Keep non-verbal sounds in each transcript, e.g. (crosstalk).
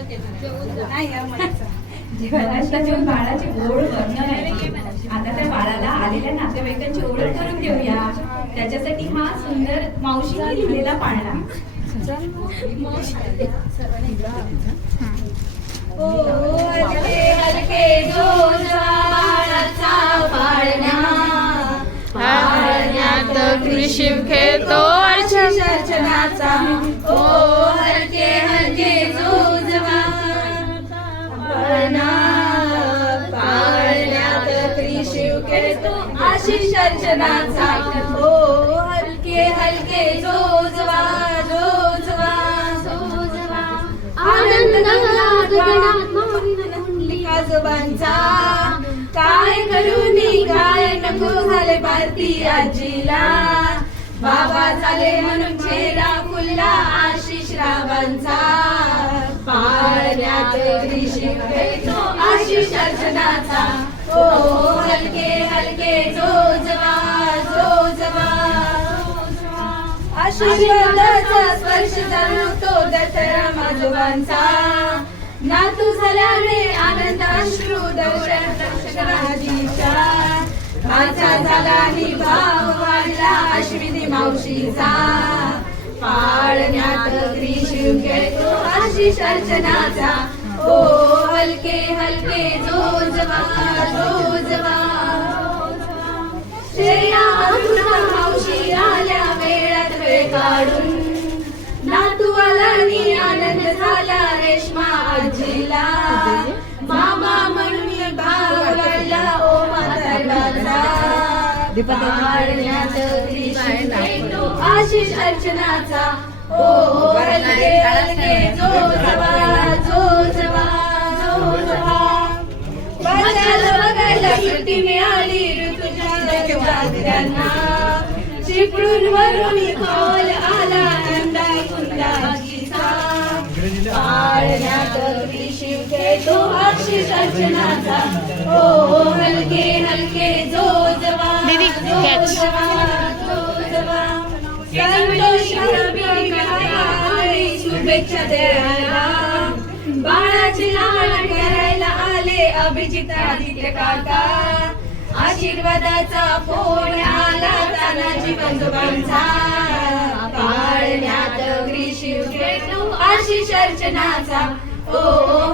(laughs) जेवण बाळाची ओढ आता त्या बाळाला आलेल्या नातेवाईकांची ओळख करून देऊया त्याच्यासाठी हा सुंदर मावशीने लिहिलेला पाळणा. ओ हलके हलके जो बाळाचा पाळणा. पाळण्यात कृषी खेळतो अर्चनाचा ओ हलके हलके जो पाळणा पाळण्यात त्रिशिव आशिष अर्चनाचा हलके हलके जो आनंद आजोबांचा. काय करू नी काय नको झाले भारती आजीला. बाबा झाले म्हणून चेहरा फुलला आशिष रावांचा. पाळण्यात ऋषी आशिष अर्चनाचा ओ हलके हलके जो जवा जो जवा. आशीर्वादाचा स्पर्श जाणवतो दत्तराम माधवांचा. नातू झाल्याने आनंद अश्रू दौऱ्याजीच्या माझा झाला ही भाव वाढला अश्विनी मावशीचा. पाळण्यात ग्रीशिव खेळतो आशिष अर्चनाचा. ओ हलके हलके जो जवा जो जवा. श्रेया अमृता मावशी आल्या वेळात वेळ काढून. नातू आला नी आनंद झाला रेशमा आजीला. मामा म्हणून भाव वाढला ओ म्हातारवाचा पाळण्यात आशिष अर्चनाचा ओ हलके हलके जो जवा जो जवा जो जवा बघायला सुट्टी मिळाली चिपळूण वरून कॉल आला नंदा पाळण्यात खेळतो आशिष अर्चनाचा ओ हलके हलके जो. जवा, जो जवा. शुभेच्छा द्यायला बाळाची लहान करायला आले अभिजित आदित्य काका आशीर्वादाचा फोन आला तानाजी बंधुबांचा पाळण्यात ग्रीशिव खेळतो आशिष अर्चनाचा ओ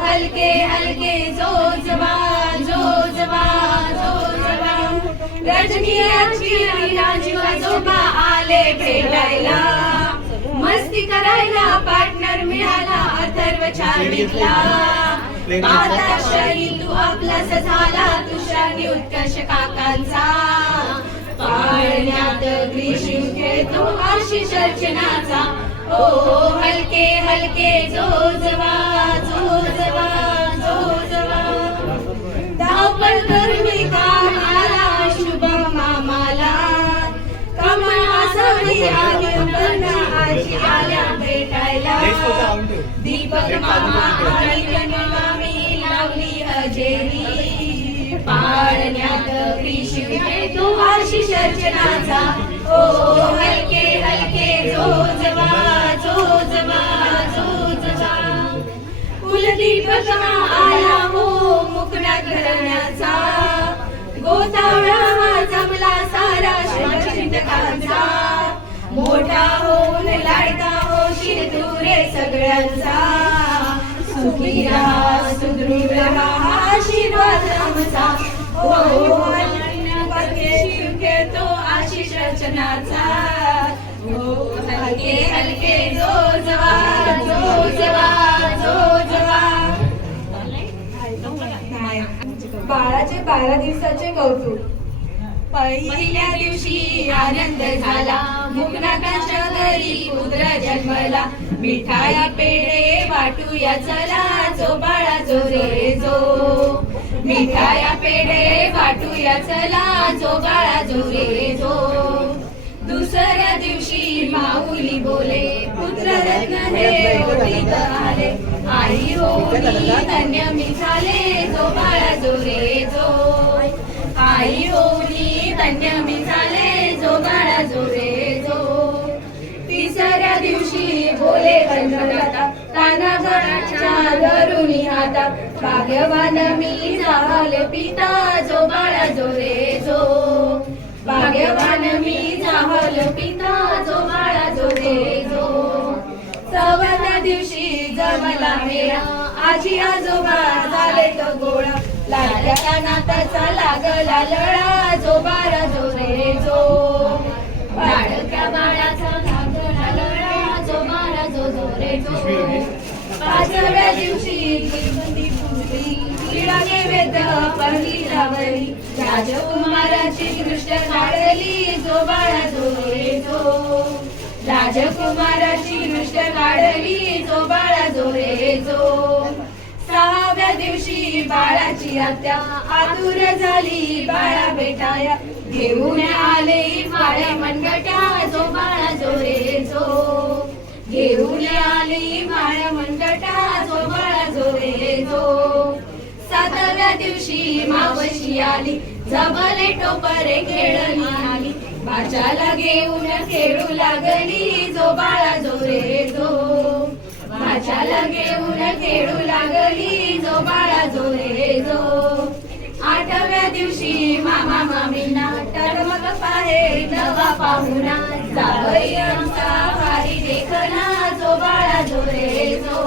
हलके हलके जो जवा जो जवा जो जवा रजनी आजी राजू आले भेटायला. मस्ती करायला पार्टनर मिळाला अथर्व चार्मिकला आता शरी तू आपलाच झाला तुषारी उत्कर्ष काकांचा. पाळण्यात ग्रीष्म खेळतो आशिष अर्चनाचा. ओ हलके हलके जो जवा जो जवा जो जवा दीपक मामा आणि गणमामी लावली हजेरी. पाळण्यात आशिष ओ हलके हलके कुलदीपक आला हो मुकणा घराण्याचा. गोतावळा हा जमला सारा शिवचिंतकांचा. मोठा होऊन लाडका होशील तू रे सगळ्यांचा. सुखी राहा सुदृढ राहा आशीर्वाद आमचा. हो, हो, ओ तो आशिष रचनाचा. ओ हलके हलके जो जवा जो जवा जो जवा. बाळाचे बारा दिवसाचे कौतुक. पहिल्या दिवशी आनंद झाला. मुकनाकाच्या घरी पुत्र जन्मला. मिठाया पेढे वाटूया चला जो बाळा जो रे जो. मिठाया पेढे वाटूया चला जो बाळा जो रे जो. दुसऱ्या दिवशी माऊली बोले पुत्र रत्न हे ओटीत आले. आई होनी धन्य मिठाले जो बाळा जो रे जो. आई होनी धन्य मी झाले जो बाळा जो रे जो. तिसऱ्या दिवशी बोले गणपता पानाच्या धरुणी हातात भाग्यवान मी झाले पिता जो बाळा जो रे जो. भाग्यवान मी झाले पिता जो बाळा जो रे जो. सवना दिवशी जमला मेळा आजी आजोबा झाले तो गोळा. लाडक्या नाताचा लागला लळा जो बारा जो रे जो. लाडक्या बाळाचा लागला लळा जो बारा जो जो रे जो. पाचव्या दिवशी गणपती पूजली. क्रीडा नैवेद्य पहिली लावली राजकुमाराची दृष्ट काढली जो बाळा जो रे जो. राजकुमाराची दृष्ट काढली जो बाळा जो रे जो. सहाव्या दिवशी बाळाची आत्या आतुर झाली बाळा भेटाया घेऊन आले माळ्या मनगट्या जो बाळा जो रे जो. घेऊन आले माळ्या मनगट्या जो बाळा जो रे जो. सातव्या दिवशी मावशी आली जबले टोपरे खेळली आली. भाच्याला घेऊन खेळू लागली जो बाळा जो रे जो. माझ्याला घेऊन खेळू लागली बाळा जो रे जो. आठव्या दिवशी मामा मामींना टरमग पाहे नवा पाहुणा जावई आमचा. भारी देखना जो बाळा जो रे जो.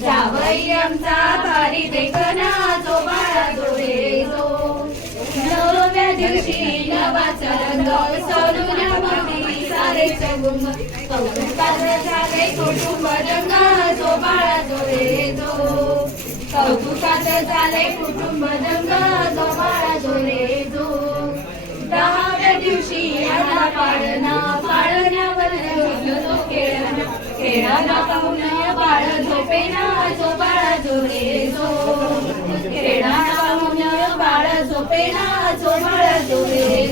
जावई आमचा भारी देखना जो बाळा जो रे जो. नवव्या दिवशी नवाचा रंग सोडून मामी सारे चगुम कौतुकाचं झाले कुटुंब रंग जो बाळा जो रे जो. कौतुकाचं झाले कुटुंब रंग जो जोरे जो. दहाव्या दिवशी आला पाळणा पाळण्यावर तो खेळणा. खेळाला पाहून बाळ झोपेना जो बाळा जो. रे जो खेळाला पाहुण बाळ झोपेना जो बाळा जो. रे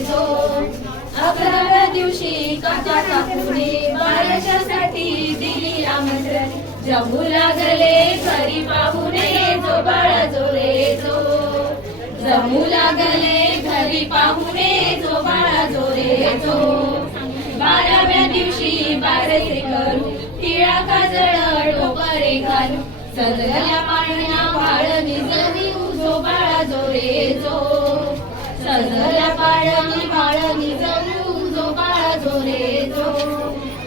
अकराव्या दिवशी कथा काकुने बाळशासाठी दिली आमंत्रण. जमू लागले घरी पाहुणे जो बाळा जो रे जो. जमू लागले घरी पाहुणे जो बाळा जो रे जो. बाराव्या दिवशी बारसे करू तिळा काजळ टोपरे घालू. सजल्या पाळण्या बाळ निजवी जो बाळा जो रे जो. सजल्या पाळणी बाळ निजवू जो बाळा जो रे जो.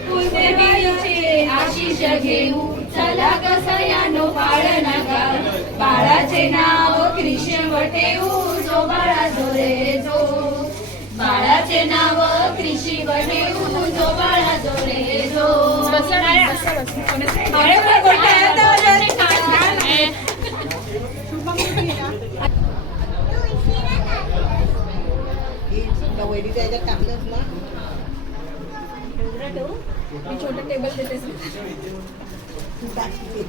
पुण्यदेवीचे आशिष घेऊ चला कसयानो पाळणा गाव बाळाचे नाव कृष्ण ठेवू जो बाळा जो रे जो. बाळाचे नाव कृषी ठेवू जो बाळा जो. रे जो टाकलंच ना? मी छोटं टेबल देते. तू टाकते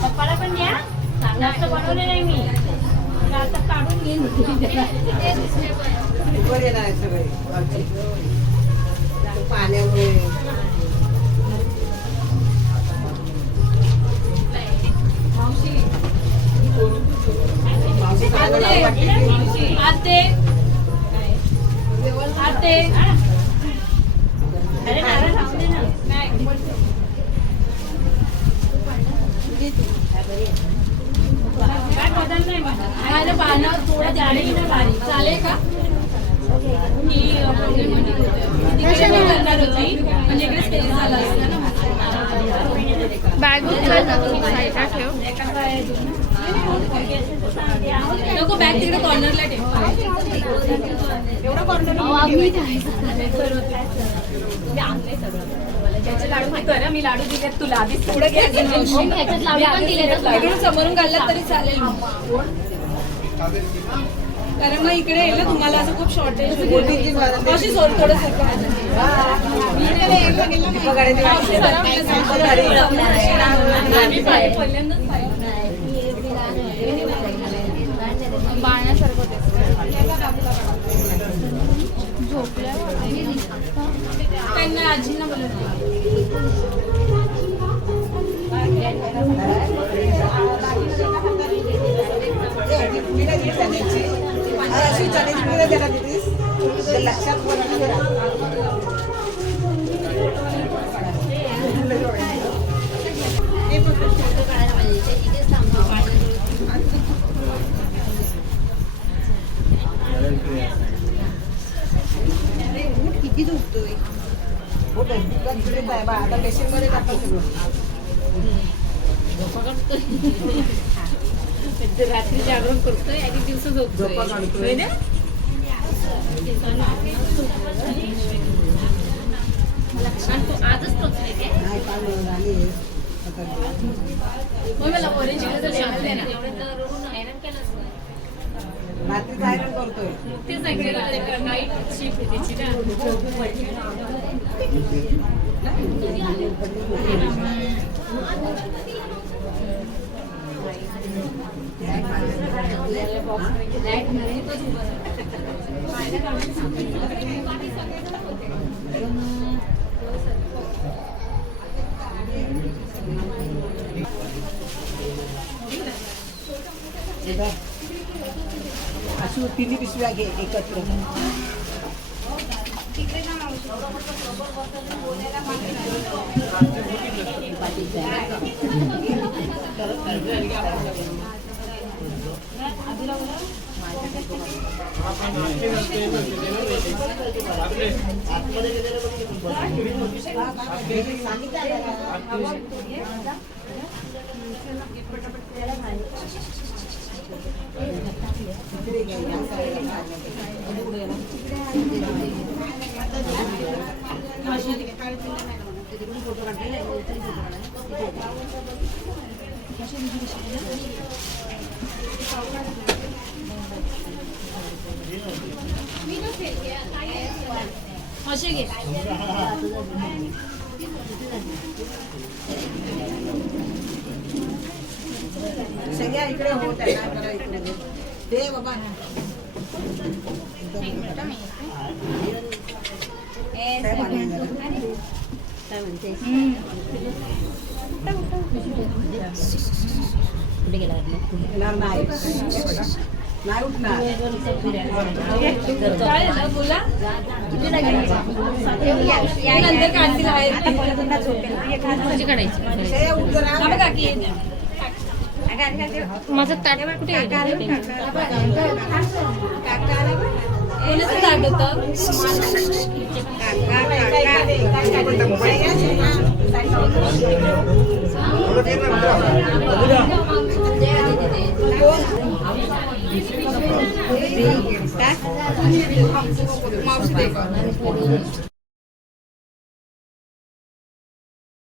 पप्पाला पण द्या जास्त बनवले नाही मी जास्त काढून घेईन वर येणार सगळे पाण्यामुळे मावशी सांगायला चालेल का म्हणजे इकडे स्पेस झाला असता ना बॅग साईडला ठेव. नको बॅग तिकडे कॉर्नरला ठेव त्याचे लाडू माहिती आहे ना, मी लाडू दिले तुला आधीच पुढे घ्यायचं इकडून समोरून काढला तरी चालेल. मग. कारण मग इकडे येईल ना तुम्हाला असं खूप शॉर्टेज अशी सोड थोडं. आहे बा. आता पेशंटमध्ये टाका सगळं. रात्री जागरण करतोय आणि दिवस झोपा काढतोय. आजच. आता मग मला ऑरेंज कलर ना रात्रीचं आयरन करतोय. ते सांगितलं नाईट शिफ्ट त्याची ना. अशी तिन्ही पिशव्या घे एकत्र. सांगितलं असे घे सगळ्या इकडे हो करा इकडे दे. बाबा. काय पाणी आहे? उठणार नाही. नाही उठणार. बोला नंतर काढतील बाहेर कशी काढायची श्रेया, उठ जरा. थांबा काकी येते. माझं ताट कुठे आहे?